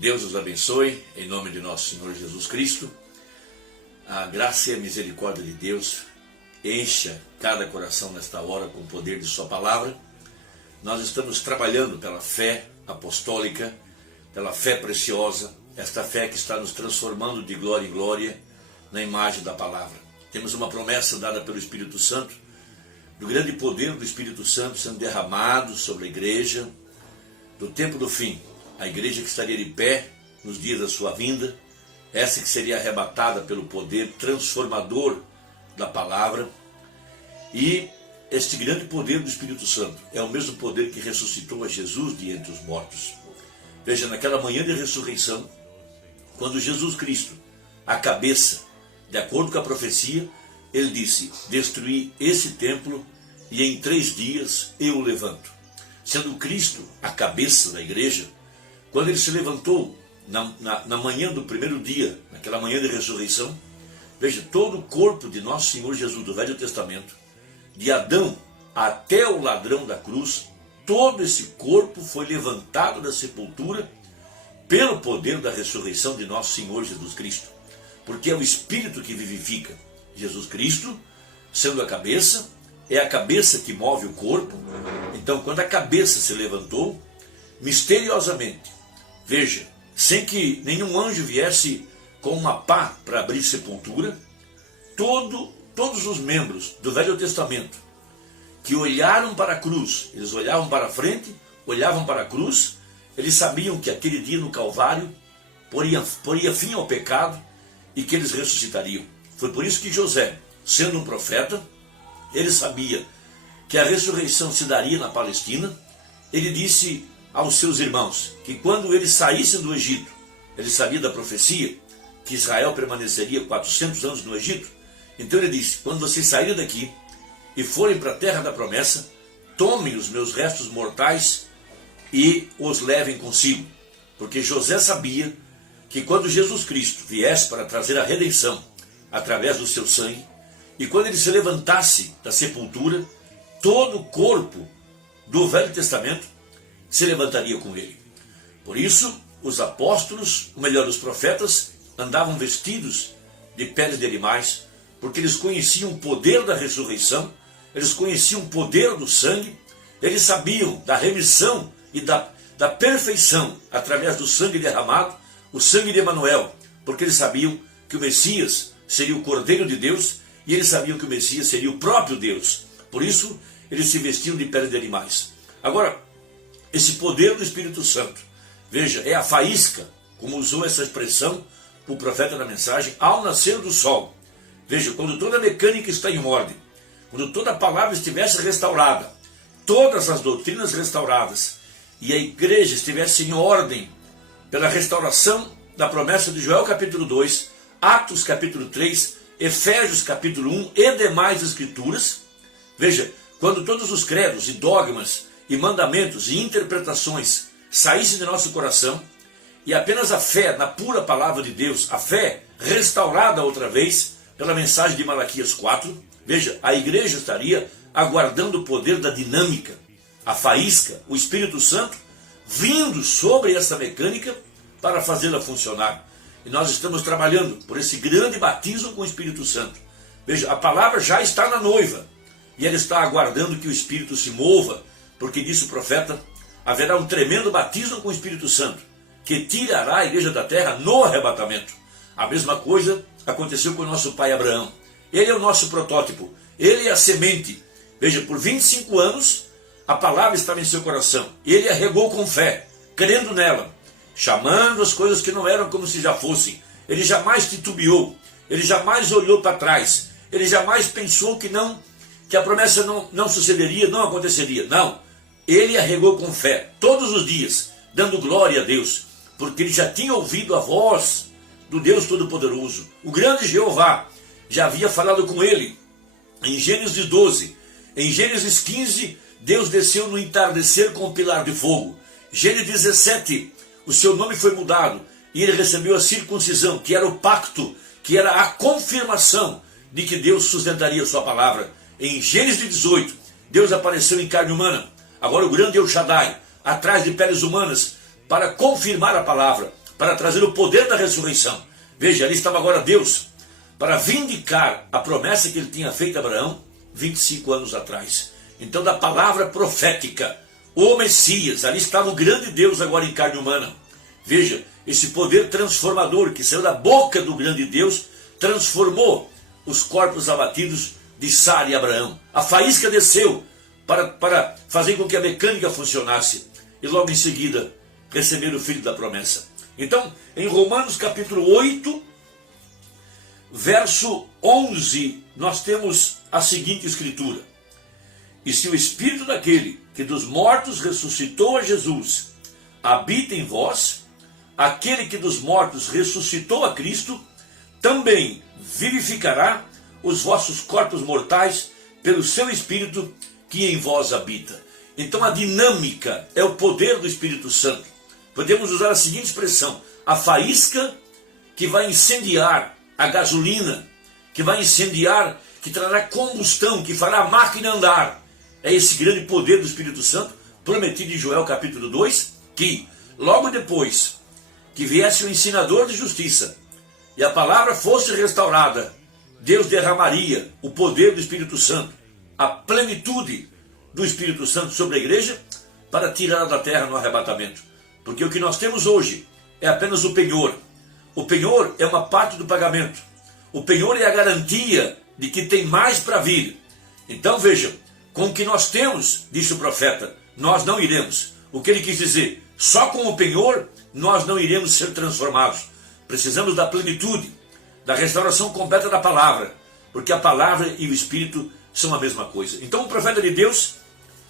Deus os abençoe, em nome de nosso Senhor Jesus Cristo. A graça e a misericórdia de Deus encha cada coração nesta hora com o poder de sua palavra. Nós estamos trabalhando pela fé apostólica, pela fé preciosa, esta fé que está nos transformando de glória em glória na imagem da palavra. Temos uma promessa dada pelo Espírito Santo, do grande poder do Espírito Santo sendo derramado sobre a igreja, do tempo do fim, a igreja que estaria de pé nos dias da sua vinda, essa que seria arrebatada pelo poder transformador da palavra. E este grande poder do Espírito Santo é o mesmo poder que ressuscitou a Jesus de entre os mortos. Veja, naquela manhã de ressurreição, quando Jesus Cristo, a cabeça, de acordo com a profecia, ele disse: destruí esse templo e em 3 dias eu o levanto. Sendo Cristo a cabeça da igreja, quando ele se levantou na manhã do primeiro dia, naquela manhã de ressurreição, veja, todo o corpo de nosso Senhor Jesus do Velho Testamento, de Adão até o ladrão da cruz, todo esse corpo foi levantado da sepultura pelo poder da ressurreição de nosso Senhor Jesus Cristo. Porque é o Espírito que vivifica. Jesus Cristo, sendo a cabeça, é a cabeça que move o corpo. Então, quando a cabeça se levantou, misteriosamente, veja, sem que nenhum anjo viesse com uma pá para abrir sepultura, todos os membros do Velho Testamento que olharam para a cruz, eles olhavam para a frente, olhavam para a cruz, eles sabiam que aquele dia no Calvário poria fim ao pecado e que eles ressuscitariam. Foi por isso que José, sendo um profeta, ele sabia que a ressurreição se daria na Palestina. Ele disse aos seus irmãos que quando eles saíssem do Egito, ele sabia da profecia que Israel permaneceria 400 anos no Egito. Então ele disse: quando vocês saírem daqui e forem para a terra da promessa, tomem os meus restos mortais e os levem consigo. Porque José sabia que quando Jesus Cristo viesse para trazer a redenção através do seu sangue, e quando ele se levantasse da sepultura, todo o corpo do Velho Testamento se levantaria com ele. Por isso, os apóstolos, ou melhor, os profetas, andavam vestidos de peles de animais, porque eles conheciam o poder da ressurreição, eles conheciam o poder do sangue, eles sabiam da remissão e da perfeição através do sangue derramado, o sangue de Emanuel, porque eles sabiam que o Messias seria o Cordeiro de Deus, e eles sabiam que o Messias seria o próprio Deus. Por isso, eles se vestiam de peles de animais. Agora, esse poder do Espírito Santo, veja, é a faísca, como usou essa expressão o profeta na mensagem, ao nascer do sol. Veja, quando toda a mecânica está em ordem, quando toda a palavra estivesse restaurada, todas as doutrinas restauradas, e a igreja estivesse em ordem pela restauração da promessa de Joel capítulo 2, Atos capítulo 3, Efésios capítulo 1 e demais escrituras, veja, quando todos os credos e dogmas e mandamentos e interpretações saíssem de nosso coração, e apenas a fé na pura palavra de Deus, a fé restaurada outra vez pela mensagem de Malaquias 4, veja, a igreja estaria aguardando o poder da dinâmica, a faísca, o Espírito Santo, vindo sobre essa mecânica para fazê-la funcionar. E nós estamos trabalhando por esse grande batismo com o Espírito Santo. Veja, a palavra já está na noiva, e ela está aguardando que o Espírito se mova, porque disse o profeta: haverá um tremendo batismo com o Espírito Santo, que tirará a igreja da terra no arrebatamento. A mesma coisa aconteceu com o nosso pai Abraão. Ele é o nosso protótipo, ele é a semente. Veja, por 25 anos, a palavra estava em seu coração. Ele a regou com fé, crendo nela, chamando as coisas que não eram como se já fossem. Ele jamais titubeou, ele jamais olhou para trás, ele jamais pensou que a promessa não sucederia, não aconteceria. Não, ele a regou com fé, todos os dias, dando glória a Deus, porque ele já tinha ouvido a voz do Deus Todo-Poderoso. O grande Jeová já havia falado com ele em Gênesis 12, em Gênesis 15, Deus desceu no entardecer com um pilar de fogo. Gênesis 17, o seu nome foi mudado e ele recebeu a circuncisão, que era o pacto, que era a confirmação de que Deus sustentaria a sua palavra. Em Gênesis 18, Deus apareceu em carne humana. Agora o grande El Shaddai, atrás de peles humanas, para confirmar a palavra, para trazer o poder da ressurreição. Veja, ali estava agora Deus, para vindicar a promessa que ele tinha feito a Abraão 25 anos atrás. Então, da palavra profética, o Messias, ali estava o grande Deus agora em carne humana. Veja, esse poder transformador que saiu da boca do grande Deus, transformou os corpos abatidos de Sara e Abraão. A faísca desceu para fazer com que a mecânica funcionasse. E logo em seguida, receber o filho da promessa. Então, em Romanos capítulo 8, verso 11, nós temos a seguinte escritura: e se o Espírito daquele que dos mortos ressuscitou a Jesus habita em vós, aquele que dos mortos ressuscitou a Cristo, também vivificará os vossos corpos mortais pelo seu Espírito que em vós habita. Então a dinâmica é o poder do Espírito Santo. Podemos usar a seguinte expressão: a faísca que vai incendiar a gasolina, que vai incendiar, que trará combustão, que fará a máquina andar. É esse grande poder do Espírito Santo, prometido em Joel capítulo 2, que logo depois que viesse o ensinador de justiça e a palavra fosse restaurada, Deus derramaria o poder do Espírito Santo, a plenitude do Espírito Santo sobre a igreja, para tirá-la da terra no arrebatamento. Porque o que nós temos hoje é apenas o penhor. O penhor é uma parte do pagamento. O penhor é a garantia de que tem mais para vir. Então vejam, com o que nós temos, disse o profeta, nós não iremos. O que ele quis dizer? Só com o penhor nós não iremos ser transformados. Precisamos da plenitude, da restauração completa da palavra, porque a palavra e o Espírito são a mesma coisa. Então o profeta de Deus,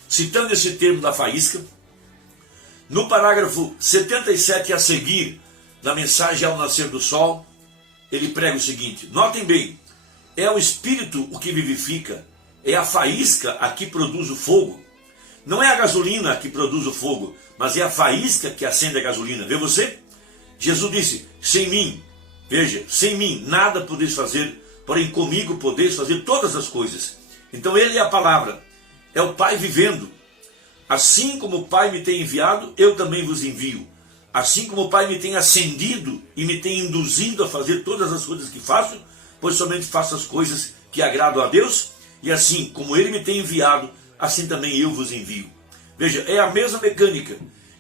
citando esse termo da faísca, no parágrafo 77 a seguir, na mensagem ao nascer do sol, ele prega o seguinte: notem bem, é o Espírito o que vivifica, é a faísca a que produz o fogo. Não é a gasolina que produz o fogo, mas é a faísca que acende a gasolina. Vê você? Jesus disse: sem mim, veja, sem mim nada podeis fazer, porém comigo podeis fazer todas as coisas. Então ele é a palavra, é o Pai vivendo. Assim como o Pai me tem enviado, eu também vos envio. Assim como o Pai me tem acendido e me tem induzido a fazer todas as coisas que faço, pois somente faço as coisas que agradam a Deus, e assim como ele me tem enviado, assim também eu vos envio. Veja, é a mesma mecânica,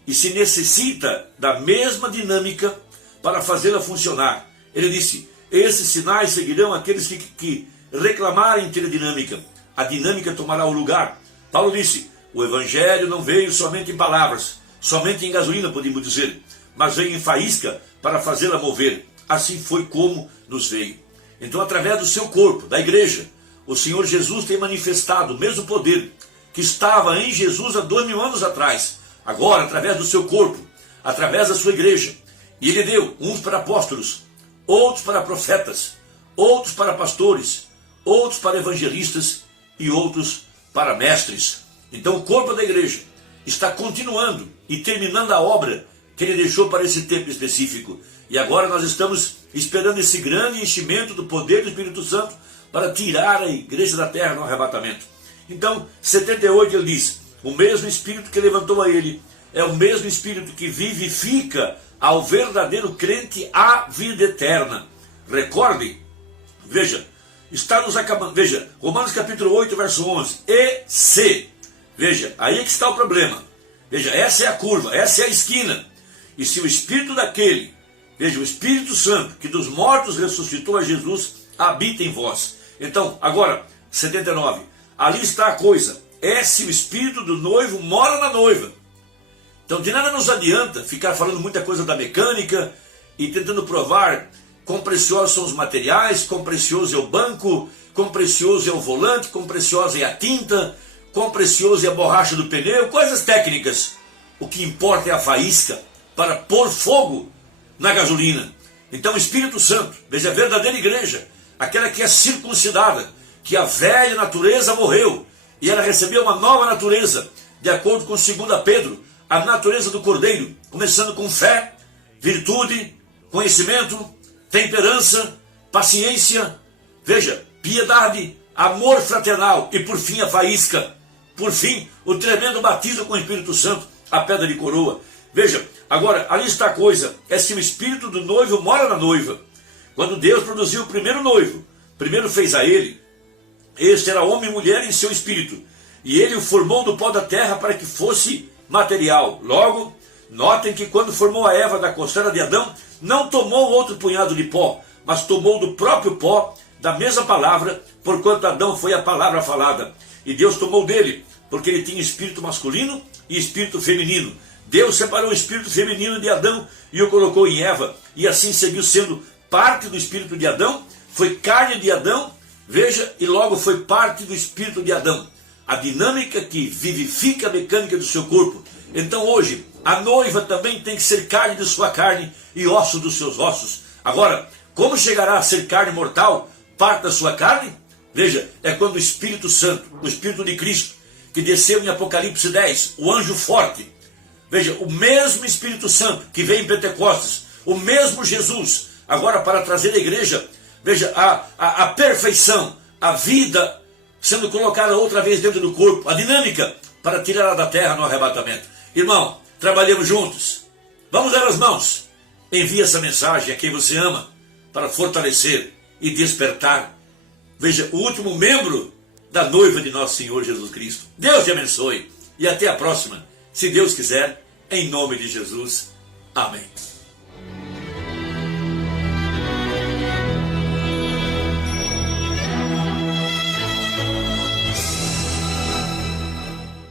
e se necessita da mesma dinâmica para fazê-la funcionar. Ele disse: esses sinais seguirão aqueles que reclamarem ter a dinâmica. A dinâmica tomará o lugar. Paulo disse: o Evangelho não veio somente em palavras, somente em gasolina, podemos dizer, mas veio em faísca para fazê-la mover. Assim foi como nos veio. Então, através do seu corpo, da igreja, o Senhor Jesus tem manifestado o mesmo poder que estava em Jesus há 2000 anos atrás, agora através do seu corpo, através da sua igreja. E ele deu uns para apóstolos, outros para profetas, outros para pastores, outros para evangelistas e outros para mestres. Então o corpo da igreja está continuando e terminando a obra que ele deixou para esse tempo específico. E agora nós estamos esperando esse grande enchimento do poder do Espírito Santo para tirar a igreja da terra no arrebatamento. Então, 78 ele diz: o mesmo Espírito que levantou a ele é o mesmo Espírito que vivifica ao verdadeiro crente a vida eterna. Recorde, veja, está nos acabando, veja, Romanos capítulo 8, verso 11, e se, veja, aí é que está o problema, veja, essa é a curva, essa é a esquina, e se o Espírito daquele, veja, o Espírito Santo, que dos mortos ressuscitou a Jesus, habita em vós. Então, agora, 79, ali está a coisa, é se o Espírito do noivo mora na noiva. Então de nada nos adianta ficar falando muita coisa da mecânica e tentando provar quão preciosos são os materiais, quão precioso é o banco, quão precioso é o volante, quão preciosa é a tinta, quão precioso é a borracha do pneu, coisas técnicas. O que importa é a faísca para pôr fogo na gasolina. Então o Espírito Santo, veja, a verdadeira igreja, aquela que é circuncidada, que a velha natureza morreu e ela recebeu uma nova natureza, de acordo com 2 Pedro, a natureza do Cordeiro, começando com fé, virtude, conhecimento, temperança, paciência, veja, piedade, amor fraternal e por fim a faísca, por fim o tremendo batismo com o Espírito Santo, a pedra de coroa. Veja, Agora, ali está a coisa, é se o espírito do noivo mora na noiva. Quando Deus produziu o primeiro noivo, primeiro fez a ele. Este era homem e mulher em seu espírito, e ele o formou do pó da terra para que fosse material. Logo, notem que quando formou a Eva da costela de Adão, não tomou outro punhado de pó, mas tomou do próprio pó, da mesma palavra, porquanto Adão foi a palavra falada. E Deus tomou dele, porque ele tinha espírito masculino e espírito feminino. Deus separou o espírito feminino de Adão e o colocou em Eva, e assim seguiu sendo parte do espírito de Adão, foi carne de Adão, veja, e logo foi parte do espírito de Adão. A dinâmica que vivifica a mecânica do seu corpo. Então hoje, a noiva também tem que ser carne de sua carne e osso dos seus ossos. Agora, como chegará a ser carne mortal, parte da sua carne? Veja, é quando o Espírito Santo, o Espírito de Cristo, que desceu em Apocalipse 10, o anjo forte, veja, o mesmo Espírito Santo que veio em Pentecostes, o mesmo Jesus, agora para trazer a igreja, veja, a perfeição, a vida sendo colocada outra vez dentro do corpo, a dinâmica para tirá-la da terra no arrebatamento. Irmão, trabalhemos juntos, vamos dar as mãos, envie essa mensagem a quem você ama, para fortalecer e despertar, veja, o último membro da noiva de nosso Senhor Jesus Cristo. Deus te abençoe e até a próxima, se Deus quiser, em nome de Jesus. Amém.